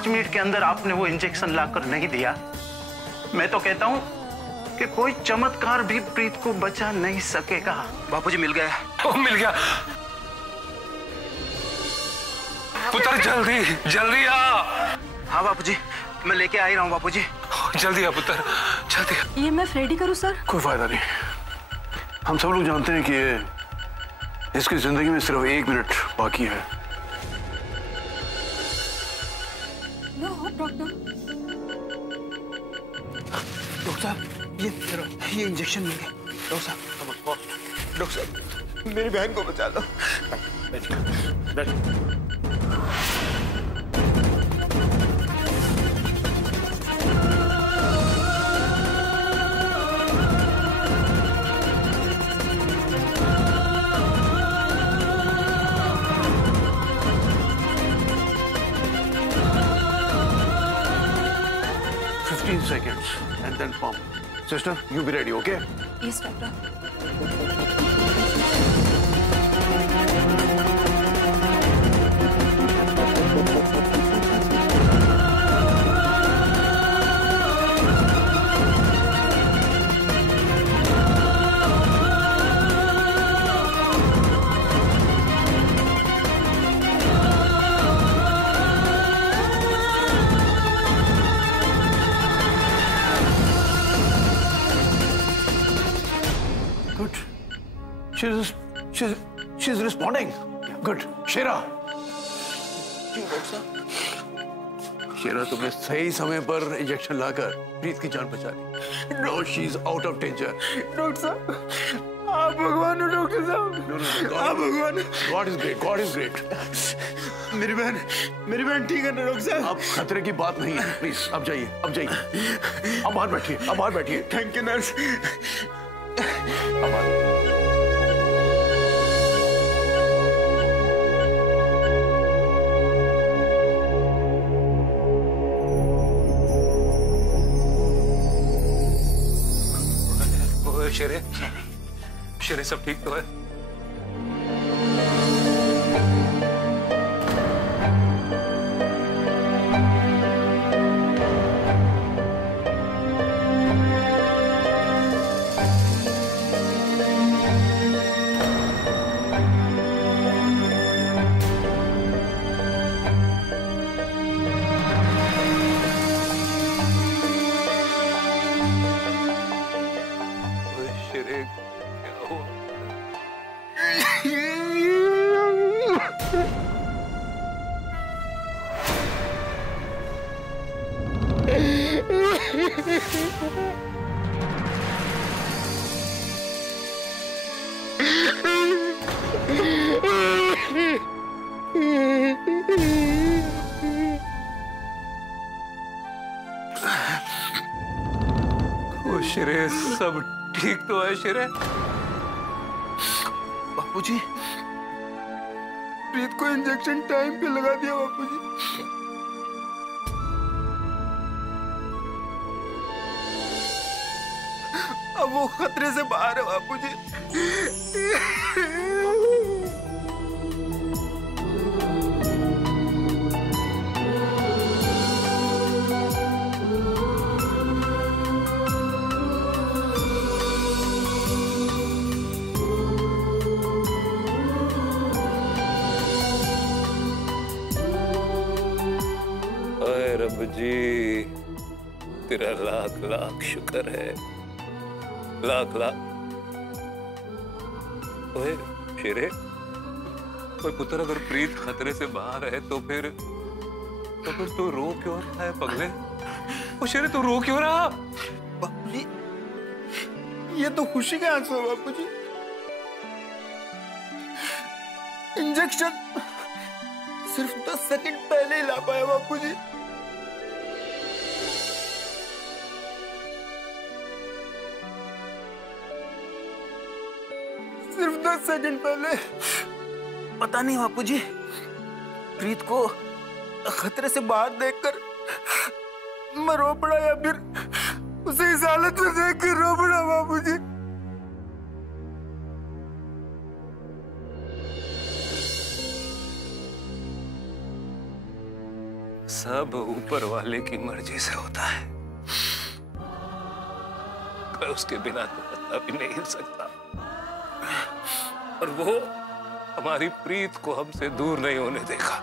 5 minute के अंदर आपने वो इंजेक्शन लाकर नहीं दिया, मैं तो कहता हूं कि कोई चमत्कार भी प्रीत को बचा नहीं सकेगा। बापूजी मिल गया। ओ, मिल गया। पुत्र जल्दी जल्दी आ। हाँ बापूजी, मैं लेके आ ही रहा हूँ बापूजी। जल्दी आ पुत्र, जल्दी आ। ये मैं रेडी करूँ सर? कोई फायदा नहीं। हम सब लोग जानते हैं कि इसकी जिंदगी में सिर्फ 1 मिनट बाकी है। No hope doctor. डॉक्टर साहब, ये इंजेक्शन मिल गया। डॉक्टर साहब, मेरी बहन को बचा लो। Seconds and then pump. Sister, you be ready, okay? Yes, doctor. Good. She's responding. Good. शेरा. शेरा, तुमने सही समय पर इंजेक्शन लाकर प्रीत की जान बचा ली। Now she's out of danger. Doctor साहब, आप भगवान हो डॉक्टर साहब। आप भगवान। God is great. God is great. मेरी बहन ठीक है ना डॉक्टर साहब? अब खतरे की बात नहीं है। प्लीज अब जाइए, अब जाइए। अब बाहर बैठिए, अब बाहर बैठिए। Thank you nurse. शेरे, शेरे सब ठीक तो है? शेरे सब ठीक तो है शेरे? बापूजी, प्रीत को इंजेक्शन टाइम पे लगा दिया बापूजी। अब वो खतरे से बाहर है बापूजी। रब जी, तेरा लाख लाख शुक्र है, लाख लाख। ओए शेरे, कोई पुत्र अगर प्रीत खतरे से बाहर है तो फिर तू रो क्यों रहा है पगले? ओ शेरे, तू रो क्यों रहा? बापूजी, ये तो खुशी के आंसू है बापूजी। इंजेक्शन सिर्फ 10 सेकंड पहले ही ला पाया बापूजी। सिर्फ 10 सेकंड पहले। पता नहीं बापूजी, प्रीत को खतरे से बाहर देखकर मैं रो पड़ा या फिर उसे इस हालत में देखकर रो पड़ा बापूजी। सब ऊपर वाले की मर्जी से होता है। मैं उसके बिना तो पता भी नहीं हिल सकता, और वो हमारी प्रीत को हमसे दूर नहीं होने देगा।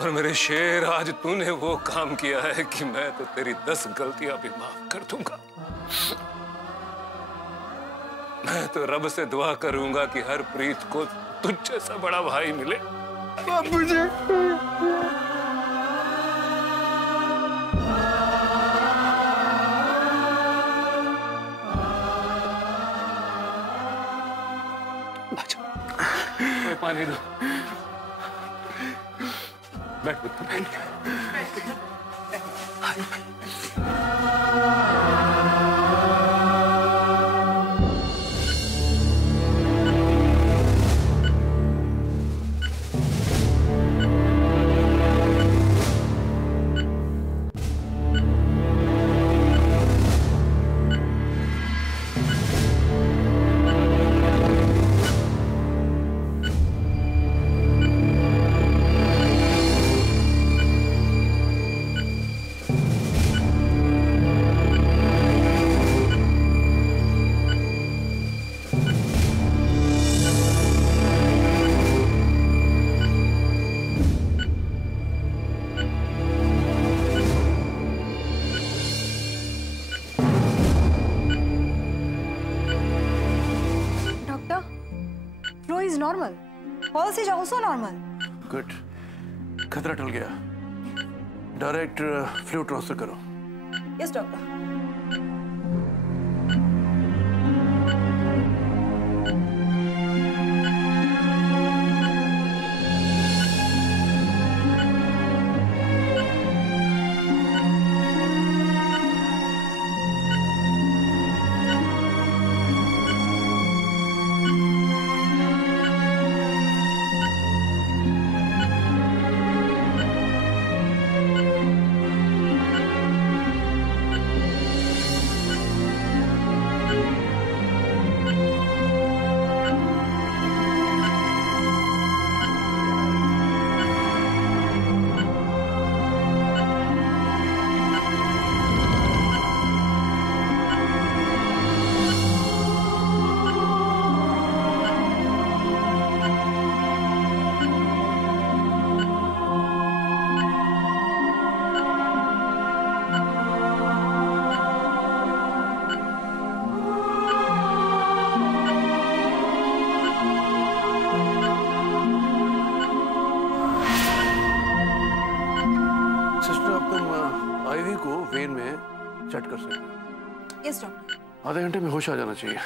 और मेरे शेर, आज तूने वो काम किया है कि मैं तो तेरी 10 गलतियां भी माफ कर दूंगा। मैं तो रब से दुआ करूंगा कि हर प्रीत को तुझ जैसा बड़ा भाई मिले। बापूजी, पानी दो। बैठ पुत्र, बैठ। normal. Pulse is also normal. Good, खतरा टल गया। डायरेक्ट फ्लूइड ट्रांसफर करो। Yes, doctor. आईवी को वेन में सेट कर सकते हैं। Yes doctor. आधे घंटे में होश आ जाना चाहिए।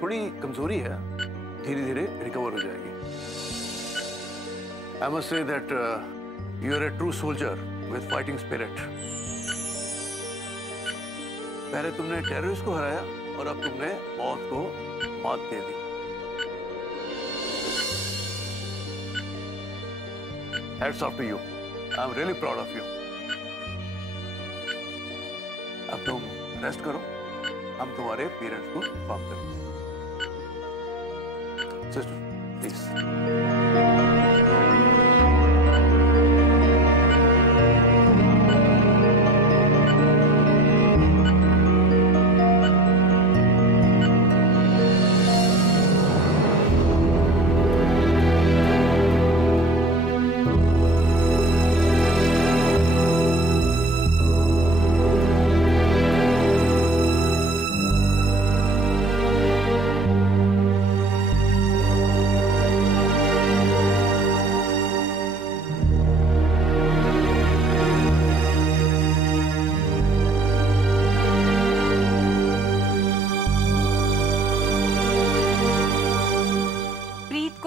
थोड़ी कमजोरी है, धीरे धीरे रिकवर हो जाएगी। I must say that you are a true soldier. with fighting spirit. पहले तुमने टेररिस्ट को हराया और अब तुमने मौत को मात दे दी. Hats off to you. I'm really proud of you. अब तुम रेस्ट करो, हम तुम्हारे पेरेंट्स को इन्फॉर्म करेंगे. Sister, please.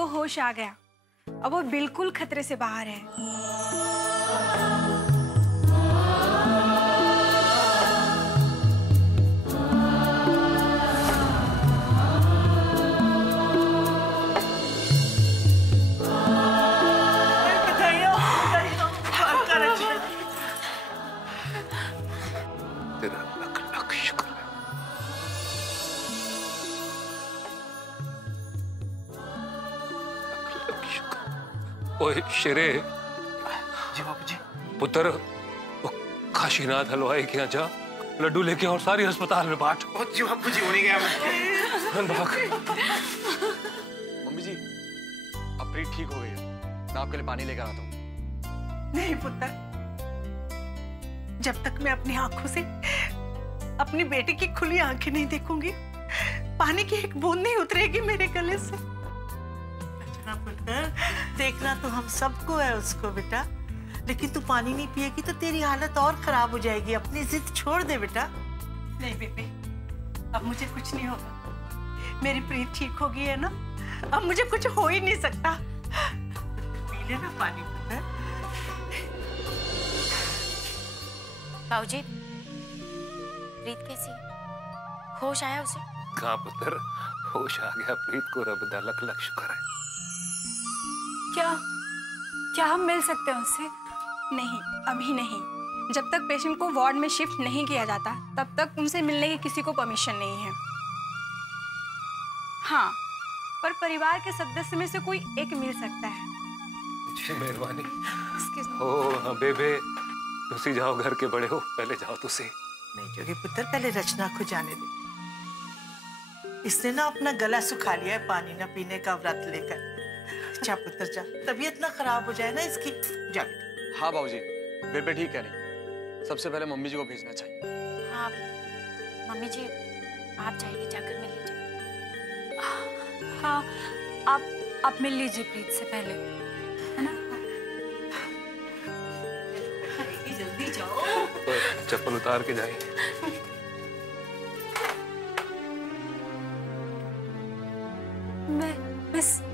होश आ गया, अब वो बिल्कुल खतरे से बाहर है। तेरा लख लख शुक्र है। ओए शेरे, जी बाबूजी। पुत्र, वो काशीनाथ हलवाई के यहाँ जा, लड्डू लेके और सारी अस्पताल में बांट। जी बाबूजी, उन्हीं गया मैं। भाग। मम्मी जी, अब प्रीत ठीक हो गई है, मैं आपके लिए पानी लेकर आता हूँ। नहीं पुत्र, जब तक मैं अपनी आंखों से अपनी बेटी की खुली आंखें नहीं देखूंगी, पानी की एक बूंद नहीं उतरेगी मेरे गले से। अच्छा पुत्र, देखना तो हम सबको है उसको बेटा, लेकिन तू पानी नहीं पिएगी तो तेरी हालत और खराब हो जाएगी। अपनी जिद छोड़ दे बेटा। नहीं बेबी, अब मुझे कुछ नहीं होगा, मेरी प्रीत ठीक हो गई है ना, अब मुझे कुछ हो ही नहीं सकता। पी लेना पानी पुत्र। बाबूजी, प्रीत कैसी है? होश आया उसे? कहाँ पुत्र, होश आ गया प्रीत को, रब दा लख लख शुक्र है। क्या हम मिल सकते हैं उससे? नहीं, अभी नहीं। जब तक पेशेंट को वार्ड में शिफ्ट नहीं किया जाता, तब तक उनसे मिलने की किसी को परमिशन नहीं है। हाँ, पर परिवार के सदस्य में से कोई एक मिल सकता है। जी मेहरबानी। ओ हाँ बेबे, तुसी जाओ, घर के बड़े हो, पहले जाओ तुसी। नहीं जोगी पुत्र, पहले रचना को जाने दे। इसने ना अपना गला सुखा लिया है पानी न पीने का व्रत लेकर। जा पुत्र जा, तबीयत ना खराब हो जाए ना इसकी। जा। हाँ बाबूजी, बेबे ठीक है नहीं, सबसे पहले मम्मी जी को भेजना चाहिए। हाँ मम्मी जी, आप जाइए, जाकर मिल लीजिए। हाँ, आप मिल लीजिए प्रीत से पहले, है ना? जल्दी जाओ। चप्पल उतार के जाए।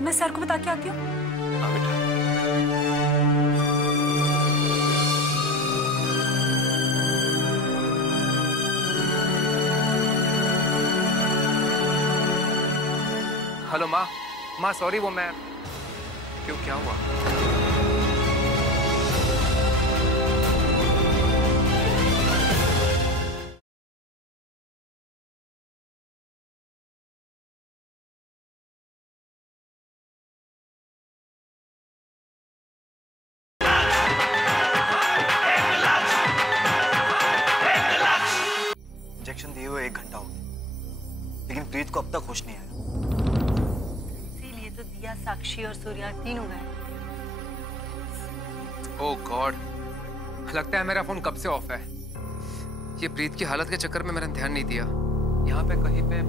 मैं सर को बता के आती हूँ। हाँ बेटा। हेलो माँ, सॉरी, वो मैं क्यों, क्या हुआ? इंजेक्शन दिए हुए 1 घंटा हो गया, लेकिन प्रीत को अब तक होश नहीं आया। इसीलिए तो दिया, साक्षी और सूर्या तीनों गए। ओह गॉड, लगता है मेरा फोन कब से ऑफ है। ये प्रीत की हालत के चक्कर में मैंने ध्यान नहीं दिया। यहाँ पे कहीं पे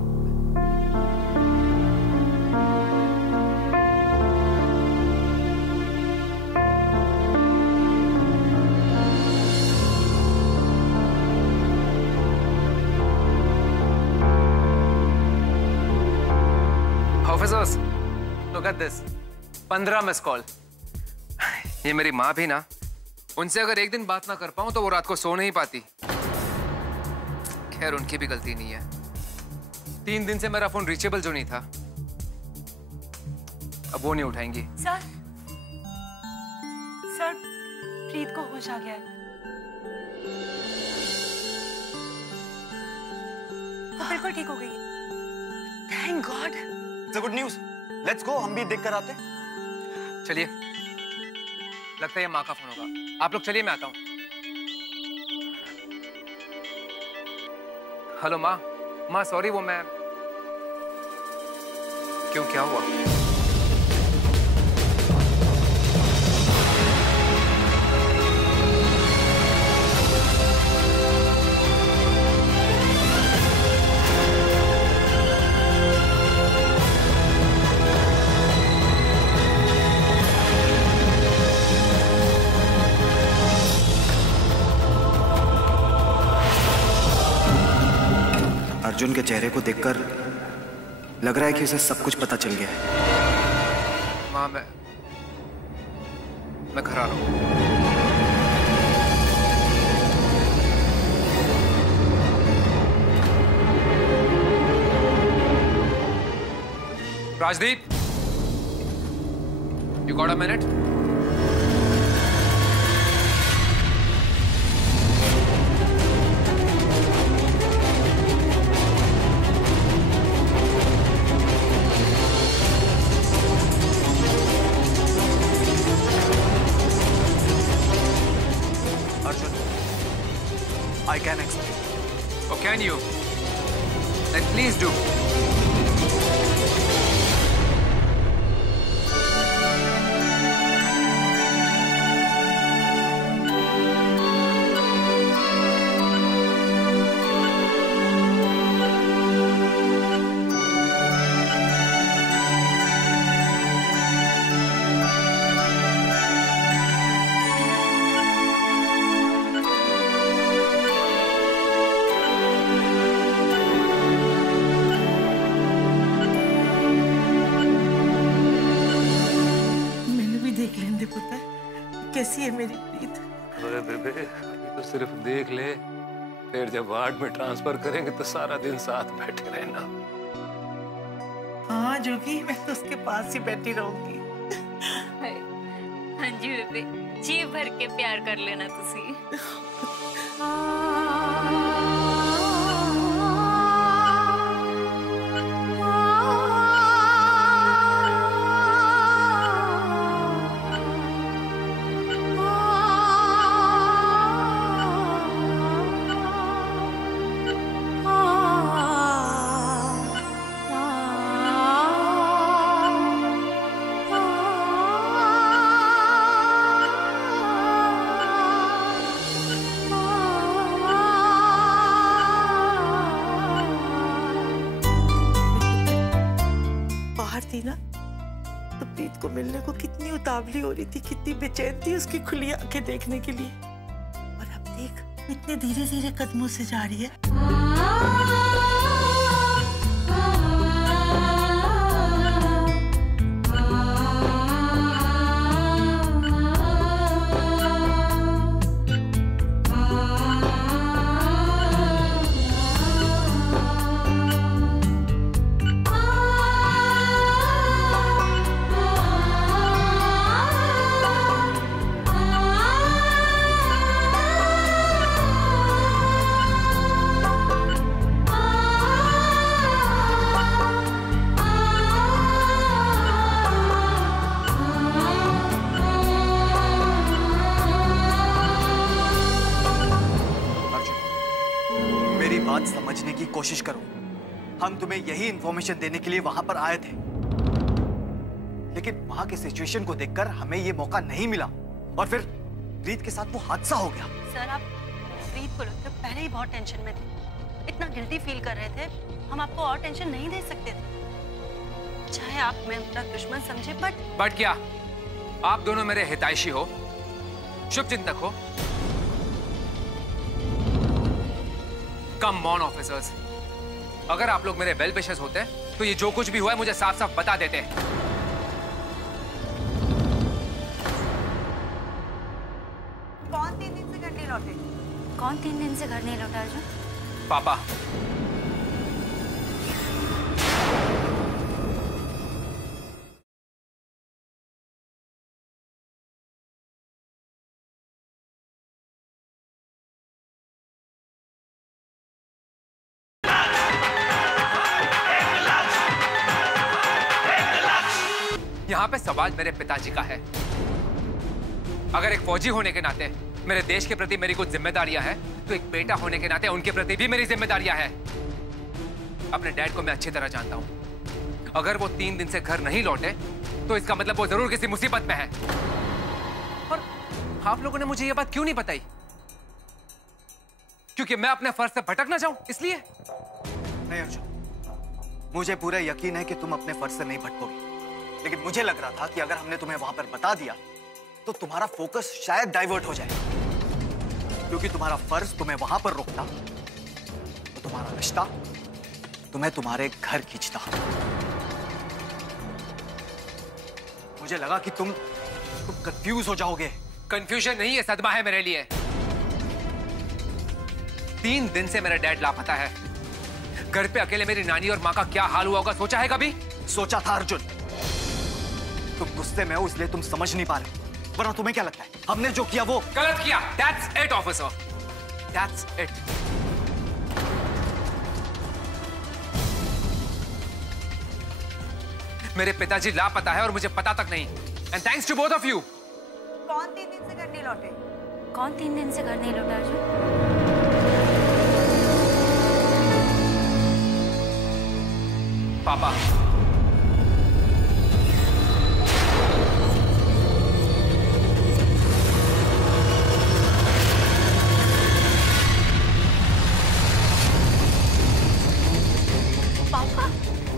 officers, look at this, 15 miss call. ये मेरी माँ भी ना उनसे अगर एक दिन बात ना कर पाऊं तो वो रात को सो नहीं पाती। खैर उनकी भी गलती नहीं है। 3 दिन से मेरा फोन रीचेबल जो नहीं था, अब वो नहीं उठाएंगी। सर प्रीत को होश आ गया है। वो बिल्कुल ठीक हो गई है। Thank God. It's a good news. Let's go, हम भी देख कर आते हैं। चलिए, लगता है ये माँ का फोन होगा। आप लोग चलिए, मैं आता हूँ। हेलो माँ। माँ सॉरी, वो मैं क्यों, क्या हुआ? अर्जुन के चेहरे को देखकर लग रहा है कि उसे सब कुछ पता चल गया है। माँ मैं घर आ रहा हूँ। Rajdeep, you got a minute? I can explain. Oh, can you? Then please do. कैसी है मेरी प्रीत? अरे बेबे, अभी तो सिर्फ देख ले, फिर जब वार्ड में ट्रांसफर करेंगे तो सारा दिन साथ बैठे रहना। हाँ जोगी, मैं तो उसके पास ही बैठी रहूंगी। हाँ जी बेबे, जी भर के प्यार कर लेना तुसी। ना तो प्रीत को मिलने को कितनी उतावली हो रही थी, कितनी बेचैन थी उसकी खुली आंखें देखने के लिए। और अब देख, इतने धीरे धीरे कदमों से जा रही है। समझने की कोशिश करो। हम तुम्हें यही इंफॉर्मेशन देने के लिए वहां पर आए थे, लेकिन वहां के सिचुएशन को देखकर हमें ये मौका नहीं मिला और फिर प्रीत के साथ वो हादसा हो गया। सर, आप प्रीत को लेकर पहले ही बहुत टेंशन में थे, इतना गिल्टी फील कर रहे थे, हम आपको और टेंशन नहीं दे सकते थे। चाहे आप मैं अपना दुश्मन समझे, बट क्या आप दोनों मेरे हितैषी हो, शुभचिंतक हो? कम ऑन ऑफिसर्स, अगर आप लोग मेरे वेल विशर्स होते तो ये जो कुछ भी हुआ है मुझे साफ साफ बता देते। कौन 3 दिन से घर नहीं लौटा अर्जुन? पापा। यहाँ पे सवाल मेरे पिताजी का है। अगर एक फौजी होने के नाते मेरे देश के प्रति मेरी कुछ जिम्मेदारियां हैं, तो एक बेटा होने के नाते उनके प्रति भी मेरी जिम्मेदारियां हैं। अपने डैड को मैं अच्छी तरह जानता हूं। अगर वो 3 दिन से घर नहीं लौटे तो इसका मतलब वो जरूर किसी मुसीबत में है। और आप लोगों ने मुझे ये बात क्यों नहीं बताई? क्योंकि मैं अपने फर्ज से भटक ना जाऊं इसलिए? नहीं अर्जुन, मुझे पूरा यकीन है कि तुम अपने फर्ज से नहीं भटकोगे, लेकिन मुझे लग रहा था कि अगर हमने तुम्हें वहां पर बता दिया तो तुम्हारा फोकस शायद डाइवर्ट हो जाए, क्योंकि तुम्हारा फर्ज तुम्हें वहां पर रोकता तो तुम्हारा रिश्ता तुम्हें तुम्हारे घर खींचता। मुझे लगा कि तुम कंफ्यूज हो जाओगे। कंफ्यूजन नहीं है, सदमा है मेरे लिए। 3 दिन से मेरा डैड लापता है। घर पे अकेले मेरी नानी और माँ का क्या हाल हुआ होगा सोचा है कभी? सोचा था अर्जुन, तुम गुस्से में हो इसलिए तुम समझ नहीं पा रहे, वरना तुम्हें क्या लगता है हमने जो किया वो गलत किया? That's it, officer. That's it. मेरे पिताजी लापता है और मुझे पता तक नहीं। And thanks to both of you. कौन 3 दिन से घर नहीं लौटे? कौन 3 दिन से घर नहीं लौटा अर्जुन? पापा।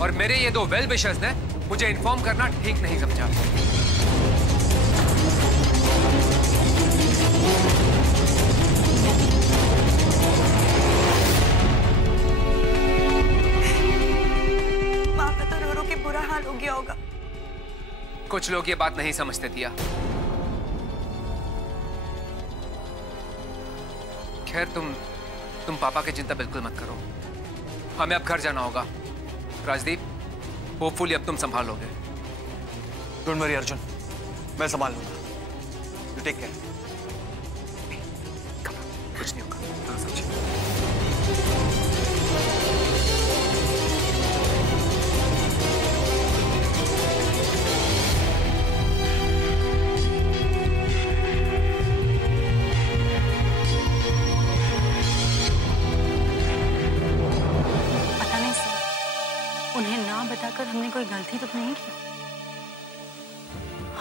और मेरे ये 2 वेल विशर्स ने मुझे इन्फॉर्म करना ठीक नहीं समझा। माँ का तो रो रो के बुरा हाल हो गया होगा। कुछ लोग ये बात नहीं समझते दिया। खैर तुम पापा की चिंता बिल्कुल मत करो। हमें अब घर जाना होगा। राजदीप, होपफुली अब तुम संभालोगे। डोंट वरी अर्जुन, मैं संभाल लूंगा। You take care. कुछ नहीं होगा। बताकर हमने कोई गलती तो नहीं की?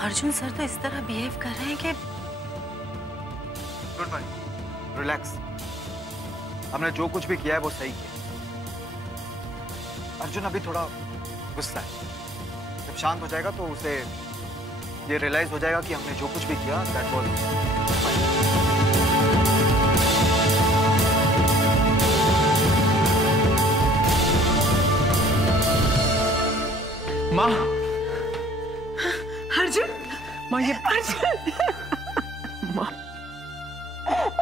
अर्जुन सर तो इस तरह बिहेव कर रहे हैं कि डोंट वरी, रिलैक्स। हमने जो कुछ भी किया है वो सही किया। अर्जुन अभी थोड़ा गुस्सा है, जब शांत हो जाएगा तो उसे ये रियलाइज हो जाएगा कि हमने जो कुछ भी किया दैट वाज माँ। अर्जुन, माँ ये अर्जुन, माँ।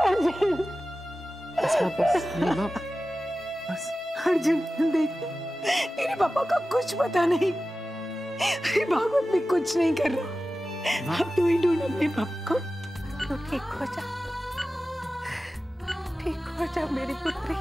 अर्जुन, बस माँ, बस नहीं माँ, बस। अर्जुन देख, तेरे पापा का कुछ पता नहीं। भागवत भी कुछ नहीं कर रहा। अब तू ही ढूंढ अपने पापा को। तू ठीक हो जा, ठीक हो जा मेरी पुत्री।